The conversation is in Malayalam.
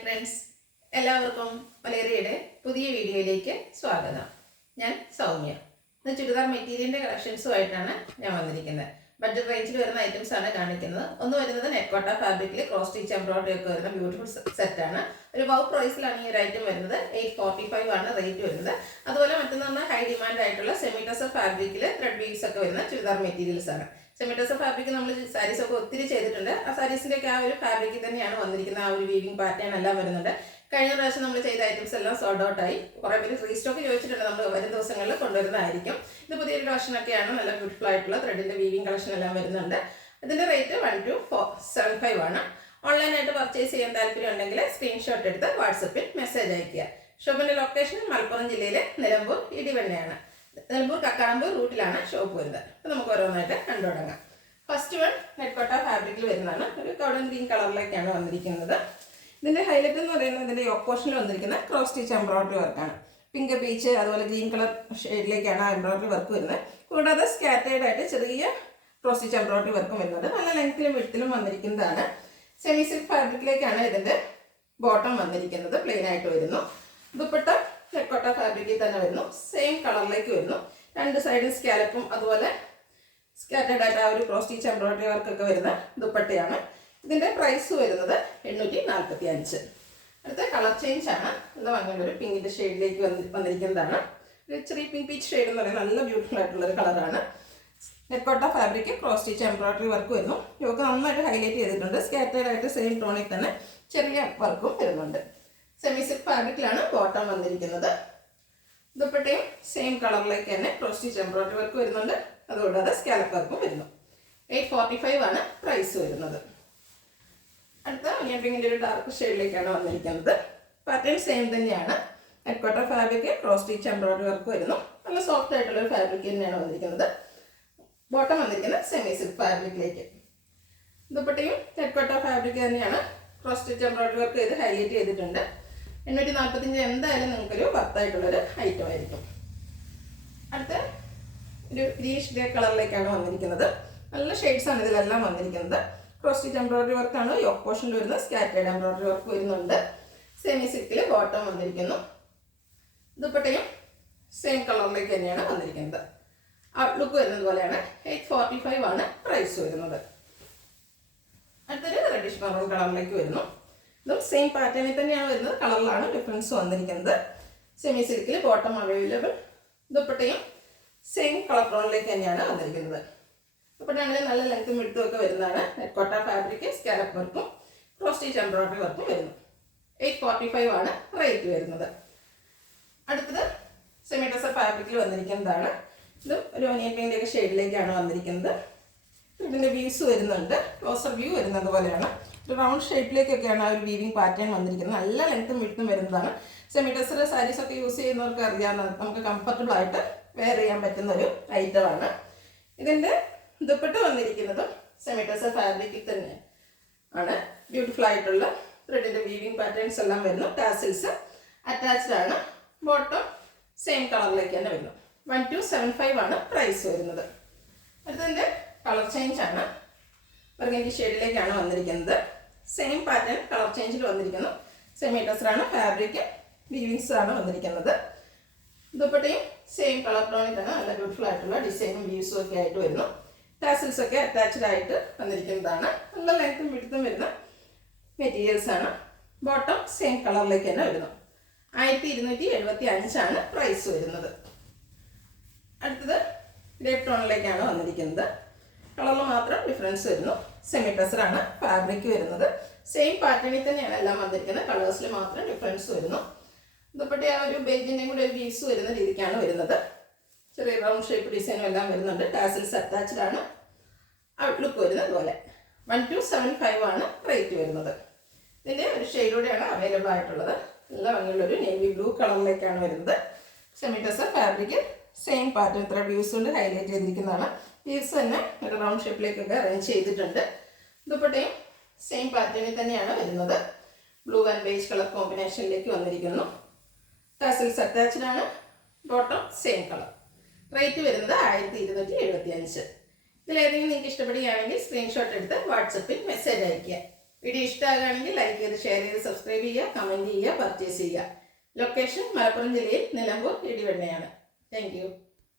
ഫ്രണ്ട്സ്, എല്ലാവർക്കും മലേറിയയുടെ പുതിയ വീഡിയോയിലേക്ക് സ്വാഗതം. ഞാൻ സൗമ്യ. ഇന്ന് ചുരിദാർ മെറ്റീരിയലിൻ്റെ കളക്ഷൻസുമായിട്ടാണ് ഞാൻ വന്നിരിക്കുന്നത്. ബഡ്ജറ്റ് റേഞ്ചിൽ വരുന്ന ഐറ്റംസ് ആണ് കാണിക്കുന്നത്. ഒന്ന് വരുന്നത് നെക്കോട്ട ഫാബ്രിക്കിൽ ക്രോസ് സ്റ്റിച്ച് എംബ്രോയിഡറി ഒക്കെ വരുന്ന ബ്യൂട്ടിഫുൾ സെറ്റാണ്. ഒരു വൗ പ്രൈസിലാണ് ഈ ഒരു ഐറ്റം വരുന്നത്. 845 ആണ് റേറ്റ് വരുന്നത്. അതുപോലെ മറ്റൊന്ന് പറഞ്ഞാൽ ഹൈ ഡിമാൻഡ് ആയിട്ടുള്ള സെമി ടസർ ഫാബ്രിക്കിൽ ത്രെഡ് വീവ്സ് ഒക്കെ വരുന്ന ചുരിദാർ മെറ്റീരിയൽസ് ആണ്. സെമി ടസർ ഫാബ്രിക് നമ്മൾ സാരീസ് ഒക്കെ ഒത്തിരി ചെയ്തിട്ടുണ്ട്. ആ സാരീസിൻ്റെ ഒക്കെ ആ ഒരു ഫാബ്രിക്കിൽ തന്നെയാണ് വന്നിരിക്കുന്നത്. ആ ഒരു വീവിംഗ് പാറ്റേൺ എല്ലാം വരുന്നുണ്ട്. കഴിഞ്ഞ പ്രാവശ്യം നമ്മൾ ചെയ്ത ഐറ്റംസ് എല്ലാം സോൾഡ് ഔട്ട് ആയി. കുറേ പേര് റീസ്റ്റോക്ക് ചോദിച്ചിട്ടുണ്ട്. നമ്മൾ വരും ദിവസങ്ങളിൽ കൊണ്ടുവരുന്നതായിരിക്കും. ഇത് പുതിയൊരു കളക്ഷനൊക്കെയാണ്. നല്ല ബ്യൂട്ടിഫുൾ ആയിട്ടുള്ള ത്രെഡിൻ്റെ വീവിംഗ് കളക്ഷൻ എല്ലാം വരുന്നുണ്ട്. ഇതിൻ്റെ റേറ്റ് 1275 ആണ്. ഓൺലൈനായിട്ട് പർച്ചേസ് ചെയ്യാൻ താല്പര്യം ഉണ്ടെങ്കിൽ സ്ക്രീൻഷോട്ട് എടുത്ത് വാട്സപ്പിൽ മെസ്സേജ് അയയ്ക്കുക. ഷോപ്പിൻ്റെ ലൊക്കേഷൻ മലപ്പുറം ജില്ലയിലെ നിലമ്പൂർ ഇടിവണ്ണയാണ്. നിലമ്പൂർ കക്കാടമ്പൂർ റൂട്ടിലാണ് ഷോപ്പ് വരുന്നത്. അപ്പോൾ നമുക്ക് ഓരോന്നായിട്ട് കണ്ടു തുടങ്ങാം. ഫസ്റ്റ് വൺ നെക്കോട്ട ഫാബ്രിക്കിൽ വരുന്നതാണ്. ഒരു കൗഡൻ ഗ്രീൻ കളറിലേക്കാണ് വന്നിരിക്കുന്നത്. ഇതിൻ്റെ ഹൈലൈറ്റ് എന്ന് പറയുന്നത് ഇതിൻ്റെ യോക്ക് പോർഷനിൽ വന്നിരിക്കുന്ന ക്രോസ് സ്റ്റിച്ച് എംബ്രോയിഡറി വർക്കാണ്. പിങ്ക് പീച്ച് അതുപോലെ ഗ്രീൻ കളർ ഷെയ്ഡിലേക്കാണ് ആ എംബ്രോയിഡറി വർക്ക് വരുന്നത്. കൂടാതെ സ്കാറ്റേഡ് ആയിട്ട് ചെറിയ ക്രോസ് സ്റ്റിച്ച് എംബ്രോയിഡറി വർക്കും വരുന്നുണ്ട്. നല്ല ലെങ്ത്തിലും വിഡ്ത്തിലും വന്നിരിക്കുന്നതാണ്. സെമി സിൽക്ക് ഫാബ്രിക്കിലേക്കാണ് ഇതിൻ്റെ ബോട്ടം വന്നിരിക്കുന്നത്. പ്ലെയിൻ ആയിട്ട് വരുന്നു. ദുപ്പട്ട നെക്കോട്ട ഫാബ്രിക്കിൽ തന്നെ വരുന്നു. സെയിം കളറിലേക്ക് വരുന്നു. രണ്ട് സൈഡും സ്കാലപ്പും അതുപോലെ സ്കാറ്റേഡ് ആയിട്ട് ആ ഒരു ക്രോസ് സ്റ്റിച്ച് എംബ്രോയിഡറി വർക്കൊക്കെ വരുന്ന ദുപ്പട്ടയാണ്. ഇതിൻ്റെ പ്രൈസ് വരുന്നത് 845. അടുത്ത കളർ ചേഞ്ച് ആണ്. ഇത് ഒരു പിങ്കിൻ്റെ ഷെയ്ഡിലേക്ക് വന്നിരിക്കുന്നതാണ്. ഒരു ചെറിയ പിങ്ക് പീച്ച് ഷെയ്ഡ് എന്ന് പറയുന്നത് നല്ല ബ്യൂട്ടിഫുൾ ആയിട്ടുള്ളൊരു കളറാണ്. നെക്കോട്ട fabric cross stitch embroidery work വരുന്നു. ഇവർക്ക് നന്നായിട്ട് ഹൈലൈറ്റ് ചെയ്തിട്ടുണ്ട്. സ്കാറ്റേഡ് ആയിട്ട് സെയിം ടോണിൽ തന്നെ ചെറിയ വർക്കും വരുന്നുണ്ട്. സെമി സിൽക്ക് ഫാബ്രിക്കിലാണ് ബോട്ടം വന്നിരിക്കുന്നത്. ദുപ്പട്ടയും സെയിം കളറിലേക്ക് തന്നെ ക്രോസ് സ്റ്റിച്ച് എംബ്രോയിഡറി വർക്ക് വരുന്നുണ്ട്. അതുകൂടാതെ സ്കാലപ്പ് വർക്കും വരുന്നു. 845 ആണ് പ്രൈസ് വരുന്നത്. അടുത്ത ഒനിയൻ പിങ്കിൻ്റെ ഒരു ഡാർക്ക് ഷെയ്ഡിലേക്കാണ് വന്നിരിക്കുന്നത്. പാറ്റേൺ സെയിം തന്നെയാണ്. നെക്കോട്ട fabric cross stitch embroidery work വരുന്നു. നല്ല സോഫ്റ്റ് ആയിട്ടുള്ളൊരു ഫാബ്രിക് തന്നെയാണ് വന്നിരിക്കുന്നത്. ബോട്ടം വന്നിരിക്കുന്നത് സെമി സിൽക്ക് ഫാബ്രിക്കിലേക്ക്. ദുപ്പട്ടയും നെക്കോട്ട ഫാബ്രിക് തന്നെയാണ്. ക്രോസ് സ്റ്റിച്ച് എംബ്രോയിഡറി വർക്ക് ചെയ്ത് ഹൈലൈറ്റ് ചെയ്തിട്ടുണ്ട്. 845 എന്തായാലും നിങ്ങൾക്കൊരു വർത്തായിട്ടുള്ളൊരു ഐറ്റം ആയിരിക്കും. അടുത്ത ഒരു ഗ്രീഷ് ഗ്രേ കളറിലേക്കാണ് വന്നിരിക്കുന്നത്. നല്ല ഷെയ്ഡ്സാണ് ഇതിലെല്ലാം വന്നിരിക്കുന്നത്. ക്രോസ് സ്റ്റിച്ച് എംബ്രോയിഡറി വർക്കാണ് യോക്ക് പോർഷനിൽ വരുന്നത്. സ്കാറ്റേഡ് എംബ്രോയിഡറി വർക്ക് വരുന്നുണ്ട്. സെമി സിൽക്കിൽ ബോട്ടം വന്നിരിക്കുന്നു. ദുപ്പട്ടയും സെയിം കളറിലേക്ക് തന്നെയാണ് വന്നിരിക്കുന്നത്. ഔട്ട്ലുക്ക് വരുന്നത് പോലെയാണ്. 845 ആണ് പ്രൈസ് വരുന്നത്. അടുത്തൊരു റെഡിഷ് മെറൂൺ കളറിലേക്ക് വരുന്നു. ഇതും സെയിം പാറ്റേണിൽ തന്നെയാണ് വരുന്നത്. കളറിലാണ് ഡിഫറൻസ് വന്നിരിക്കുന്നത്. സെമി സിൽക്കിൽ ബോട്ടം അവൈലബിൾ. ദുപ്പട്ടയും സെയിം കളർ ടോണിലേക്ക് തന്നെയാണ് വന്നിരിക്കുന്നത്. ദുപ്പട്ടയാണെങ്കിൽ നല്ല ലെങ്ത്തും വിഡ്ത്തും ഒക്കെ വരുന്നതാണ്. നെക്കോട്ട ഫാബ്രിക് സ്കാലപ്പ് വർക്കും ക്രോസ് സ്റ്റിച്ച് എംബ്രോയിഡറി വർക്കും വരുന്നു. 845 ആണ് റേറ്റ് വരുന്നത്. അടുത്തത് സെമി ടസർ ഫാബ്രിക്കിൽ വന്നിരിക്കുന്നതാണ്. ഇതും ഒരു ഒനിയൻ പിങ്കിൻ്റെ ഒക്കെ ഷെയ്ഡിലേക്കാണ് വന്നിരിക്കുന്നത്. ഇതിൻ്റെ വ്യൂസ് വരുന്നുണ്ട്. ക്ലോസർ വ്യൂ വരുന്നത് പോലെയാണ്. ഒരു റൗണ്ട് ഷേപ്പിലേക്കൊക്കെയാണ് ആ ഒരു വീവിങ് പാറ്റേൺ വന്നിരിക്കുന്നത്. നല്ല ലെങ്ത്തും വിഡ്ത്തും വരുന്നതാണ്. സെമി ടസർ സാരീസൊക്കെ യൂസ് ചെയ്യുന്നവർക്ക് അറിയാവുന്ന നമുക്ക് കംഫർട്ടബിൾ ആയിട്ട് വെയർ ചെയ്യാൻ പറ്റുന്ന ഒരു ഐറ്റമാണ്. ഇതിൻ്റെ ദുപ്പട്ട വന്നിരിക്കുന്നതും സെമി ടസർ ഫാബ്രിക്കിൽ തന്നെ ആണ്. ബ്യൂട്ടിഫുൾ ആയിട്ടുള്ള ത്രെഡിൻ്റെ വീവിങ് പാറ്റേൺസ് എല്ലാം വരുന്നു. ടാസിൽസ് അറ്റാച്ച്ഡ് ആണ്. ബോട്ടം സെയിം കളറിലേക്ക് തന്നെ വരുന്നു. 1275 ആണ് പ്രൈസ് വരുന്നത്. അടുത്തതിൻ്റെ കളർ ചേഞ്ച് ആണ്. ബർഗൻഡി ഷെയ്ഡിലേക്കാണ് വന്നിരിക്കുന്നത്. സെയിം പാറ്റേൺ കളർ ചേഞ്ചിൽ വന്നിരിക്കുന്നു. സെമി ടസറാണ്. ഫാബ്രിക് വീവിങ്സ് ആണ് വന്നിരിക്കുന്നത്. ദുപ്പട്ടയും സെയിം കളർ ടോണിൽ തന്നെ നല്ല ബ്യൂട്ടിഫുൾ ആയിട്ടുള്ള ഡിസൈനും വ്യൂസും ഒക്കെ ആയിട്ട് വരുന്നു. ടാസിൽസ് ഒക്കെ അറ്റാച്ച്ഡ് ആയിട്ട് വന്നിരിക്കുന്നതാണ്. നല്ല ലെങ്ത്തും വിഡ്ത്തും വരുന്ന മെറ്റീരിയൽസ് ആണ്. ബോട്ടം സെയിം കളറിലേക്ക് തന്നെ വരുന്നു. 1275 ആണ് പ്രൈസ് വരുന്നത്. അടുത്തത് ഗ്രേപ്പ് ടോണിലേക്കാണ് വന്നിരിക്കുന്നത്. കളറിൽ മാത്രം ഡിഫറൻസ് വരുന്നു. സെമി ടസറാണ് ഫാബ്രിക് വരുന്നത്. സെയിം പാറ്റേണിൽ തന്നെയാണ് എല്ലാം വന്നിരിക്കുന്നത്. കളേഴ്സിൽ മാത്രം ഡിഫറൻസ് വരുന്നു. ദുപ്പട്ട ആ ഒരു ബേജിൻ്റെയും കൂടെ ഒരു വ്യൂസ് വരുന്ന രീതിക്കാണ് വരുന്നത്. ചെറിയ റൗണ്ട് ഷേപ്പ് ഡിസൈനും എല്ലാം വരുന്നുണ്ട്. ടാസിൽസ് അറ്റാച്ച്ഡ് ആണ്. ഔട്ട്ലുക്ക് വരുന്നത് പോലെ. 1275 ആണ് റേറ്റ് വരുന്നത്. ഇതിൻ്റെ ഒരു ഷെയ്ഡോടെയാണ് അവൈലബിൾ ആയിട്ടുള്ളത്. നല്ല ഭംഗിയുള്ളൊരു നേവി ബ്ലൂ കളറിലേക്കാണ് വരുന്നത്. Semi tussar fabric same pattern ഇത്ര വ്യൂസ് കൊണ്ട് ഹൈലൈറ്റ് ചെയ്തിരിക്കുന്നതാണ്. വ്യൂസ് തന്നെ ഒരു റൗണ്ട് ഷേപ്പിലേക്കൊക്കെ അറേഞ്ച് ചെയ്തിട്ടുണ്ട്. ദുപ്പട്ടയും സെയിം പാറ്റേണിൽ തന്നെയാണ് വരുന്നത്. ബ്ലൂ ആൻഡ് ബേജ് കളർ കോമ്പിനേഷനിലേക്ക് വന്നിരിക്കുന്നു. ടാസിൽസ് അറ്റാച്ച്ഡ് ആണ്. Bottom same colour. റേറ്റ് വരുന്നത് 1275. ഇതിലേതെങ്കിലും നിങ്ങൾക്ക് ഇഷ്ടപ്പെടുകയാണെങ്കിൽ സ്ക്രീൻഷോട്ട് എടുത്ത് വാട്സപ്പിൽ മെസ്സേജ് അയയ്ക്കുക. വീഡിയോ ഇഷ്ടമാകുകയാണെങ്കിൽ ലൈക്ക് ചെയ്ത് ഷെയർ ചെയ്ത് സബ്സ്ക്രൈബ് ചെയ്യുക, കമൻറ്റ് ചെയ്യുക, പർച്ചേസ് ചെയ്യുക. ലൊക്കേഷൻ മലപ്പുറം ജില്ലയിൽ നിലമ്പൂർ ഇടിവണ്ണയാണ്. Thank you.